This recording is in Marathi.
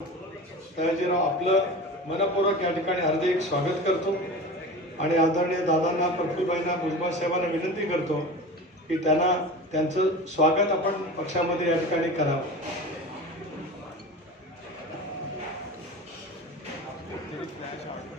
सयाजीराव आपलं मनपूर्वक या ठिकाणी हार्दिक स्वागत करतो आणि आदरणीय दादांना प्रफुलभाईंना भुजबळ साहेबांना विनंती करतो की त्यांना त्यांचं स्वागत आपण पक्षामध्ये या ठिकाणी करावं Thank you.